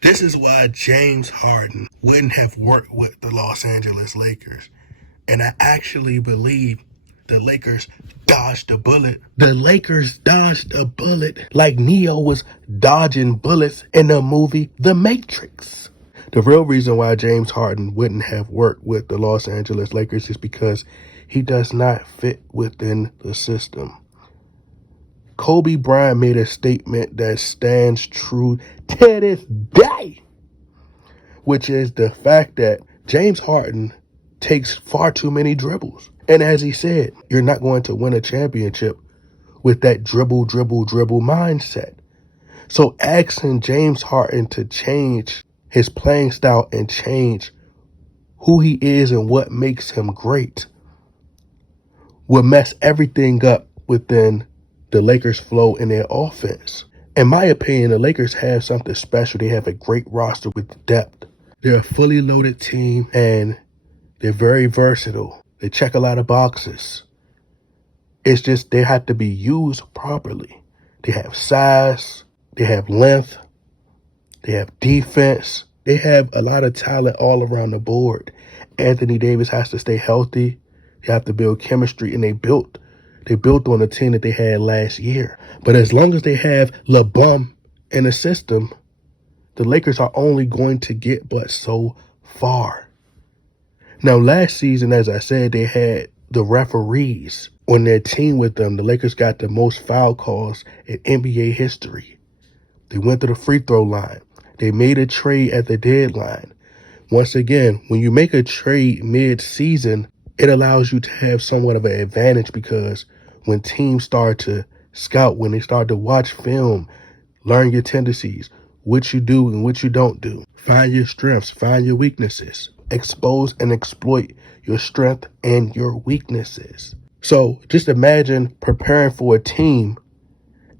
This is why James Harden wouldn't have worked with the Los Angeles Lakers. And I actually believe the Lakers dodged a bullet. The Lakers dodged a bullet like Neo was dodging bullets in the movie The Matrix. The real reason why James Harden wouldn't have worked with the Los Angeles Lakers is because he does not fit within the system. Kobe Bryant made a statement that stands true to this day, which is the fact that James Harden takes far too many dribbles. And as he said, you're not going to win a championship with that dribble, dribble, dribble mindset. So asking James Harden to change his playing style and change who he is and what makes him great will mess everything up within the Lakers' flow in their offense. In my opinion, the Lakers have something special. They have a great roster with depth. They're a fully loaded team and they're very versatile. They check a lot of boxes. It's just they have to be used properly. They have size, they have length, they have defense. They have a lot of talent all around the board. Anthony Davis has to stay healthy. They have to build chemistry, and they built on the team that they had last year. But as long as they have LeBron in the system, the Lakers are only going to get but so far. Now, last season, as I said, they had the referees on their team with them. The Lakers got the most foul calls in NBA history. They went to the free throw line. They made a trade at the deadline. Once again, when you make a trade mid-season, it allows you to have somewhat of an advantage because when teams start to scout, when they start to watch film, learn your tendencies, what you do and what you don't do, find your strengths, find your weaknesses, expose and exploit your strength and your weaknesses. So just imagine preparing for a team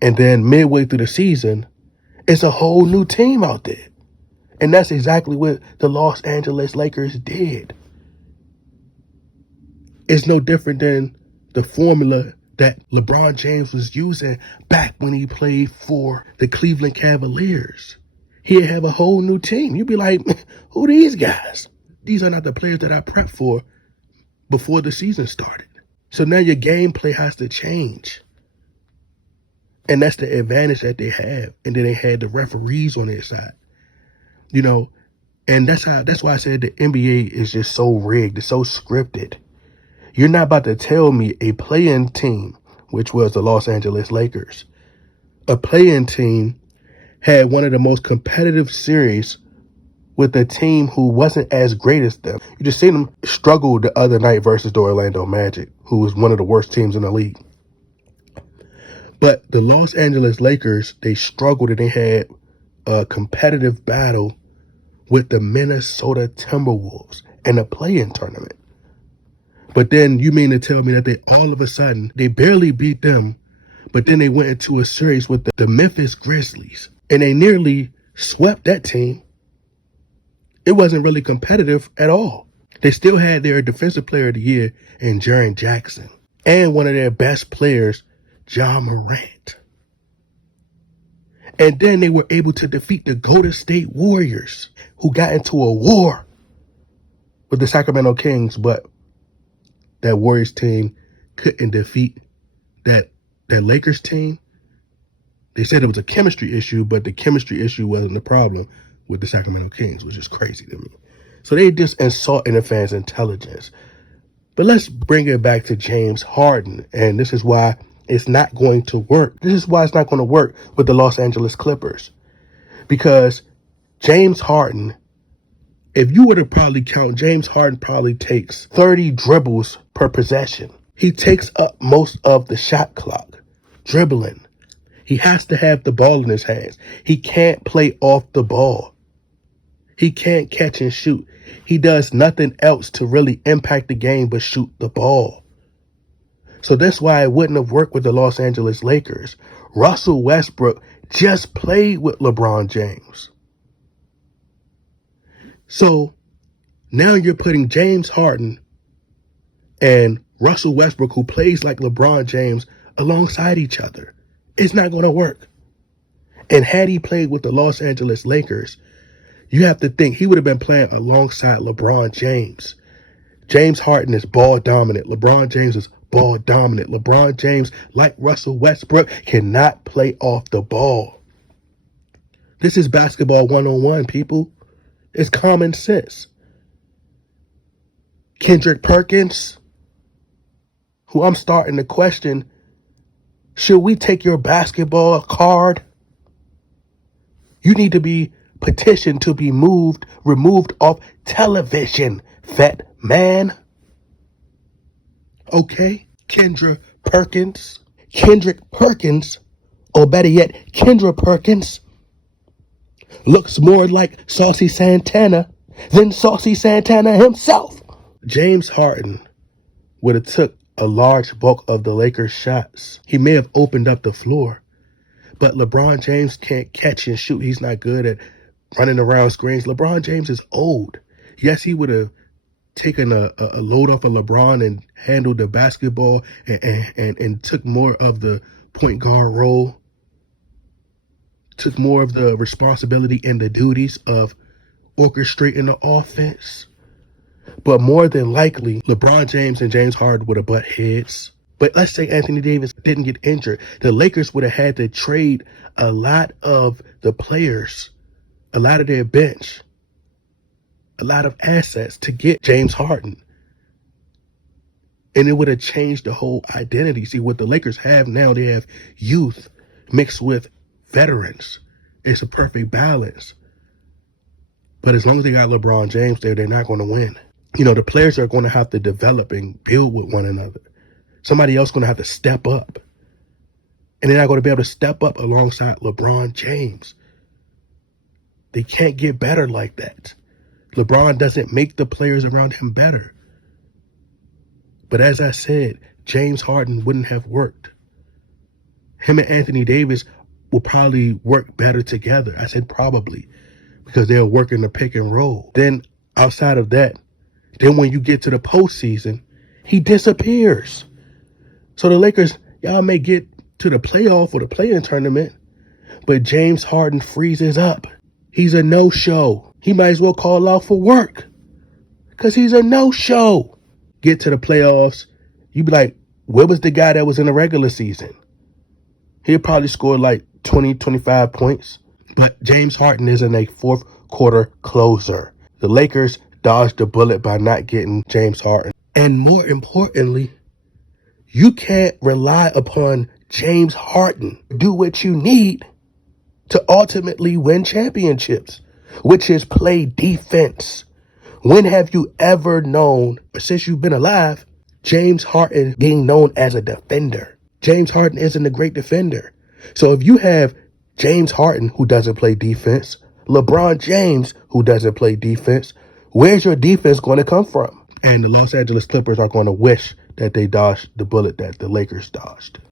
and then midway through the season, it's a whole new team out there. And that's exactly what the Los Angeles Lakers did. It's no different than the formula that LeBron James was using back when he played for the Cleveland Cavaliers. He'd have a whole new team. You'd be like, who are these guys? These are not the players that I prepped for before the season started. So now your gameplay has to change. And that's the advantage that they have. And then they had the referees on their side. You know, and that's why I said the NBA is just so rigged. It's so scripted. You're not about to tell me a play-in team, which was the Los Angeles Lakers, a play-in team had one of the most competitive series with a team who wasn't as great as them. You just seen them struggle the other night versus the Orlando Magic, who was one of the worst teams in the league. But the Los Angeles Lakers, they struggled and they had a competitive battle with the Minnesota Timberwolves in a play-in tournament. But then you mean to tell me that they all of a sudden, they barely beat them, but then they went into a series with the Memphis Grizzlies, and they nearly swept that team. It wasn't really competitive at all. They still had their defensive player of the year in Jaren Jackson, and one of their best players, Ja Morant. And then they were able to defeat the Golden State Warriors, who got into a war with the Sacramento Kings, but that Warriors team couldn't defeat that Lakers team. They said it was a chemistry issue, but the chemistry issue wasn't the problem with the Sacramento Kings, which is crazy to me. So they just insulting the fans' intelligence. But let's bring it back to James Harden, and this is why it's not going to work. This is why it's not going to work with the Los Angeles Clippers. Because James Harden, if you were to probably count, James Harden probably takes 30 dribbles per possession. He takes up most of the shot clock, dribbling. He has to have the ball in his hands. He can't play off the ball. He can't catch and shoot. He does nothing else to really impact the game but shoot the ball. So that's why it wouldn't have worked with the Los Angeles Lakers. Russell Westbrook just played with LeBron James. So now you're putting James Harden and Russell Westbrook, who plays like LeBron James, alongside each other. It's not going to work. And had he played with the Los Angeles Lakers, You have to think he would have been playing alongside LeBron James. James Harden is ball dominant. LeBron James is ball dominant. LeBron James, like Russell Westbrook, cannot play off the ball. This is basketball 101, people. It's common sense. Kendrick Perkins, who I'm starting to question, should we take your basketball card? You need to be petitioned to be removed off television, fat man. Okay, Kendrick Perkins, or better yet, Kendra Perkins, looks more like Saucy Santana than Saucy Santana himself. James Harden would have took a large bulk of the Lakers' shots. He may have opened up the floor, but LeBron James can't catch and shoot. He's not good at running around screens. LeBron James is old. Yes, he would have taken a load off of LeBron and handled the basketball and took more of the point guard role, took more of the responsibility and the duties of orchestrating the offense. But more than likely, LeBron James and James Harden would have butt heads. But let's say Anthony Davis didn't get injured. The Lakers would have had to trade a lot of the players, a lot of their bench, a lot of assets to get James Harden. And it would have changed the whole identity. See, what the Lakers have now, they have youth mixed with veterans. It's a perfect balance. But as long as they got LeBron James there, they're not going to win. You know, the players are going to have to develop and build with one another. Somebody else is going to have to step up. And they're not going to be able to step up alongside LeBron James. They can't get better like that. LeBron doesn't make the players around him better. But as I said, James Harden wouldn't have worked. Him and Anthony Davis will probably work better together. I said probably, because they'll work in the pick and roll. Then outside of that, then when you get to the postseason, he disappears. So the Lakers, y'all may get to the playoff or the play-in tournament, but James Harden freezes up. He's a no-show. He might as well call out for work because he's a no-show. Get to the playoffs, you be like, where was the guy that was in the regular season? He'll probably score like 20, 25 points. But James Harden isn't a fourth quarter closer. The Lakers dodged the bullet by not getting James Harden. And more importantly, you can't rely upon James Harden. Do what you need to ultimately win championships, which is play defense. When have you ever known, since you've been alive, James Harden being known as a defender? James Harden isn't a great defender. So if you have James Harden, who doesn't play defense, LeBron James, who doesn't play defense, where's your defense going to come from? And the Los Angeles Clippers are going to wish that they dodged the bullet that the Lakers dodged.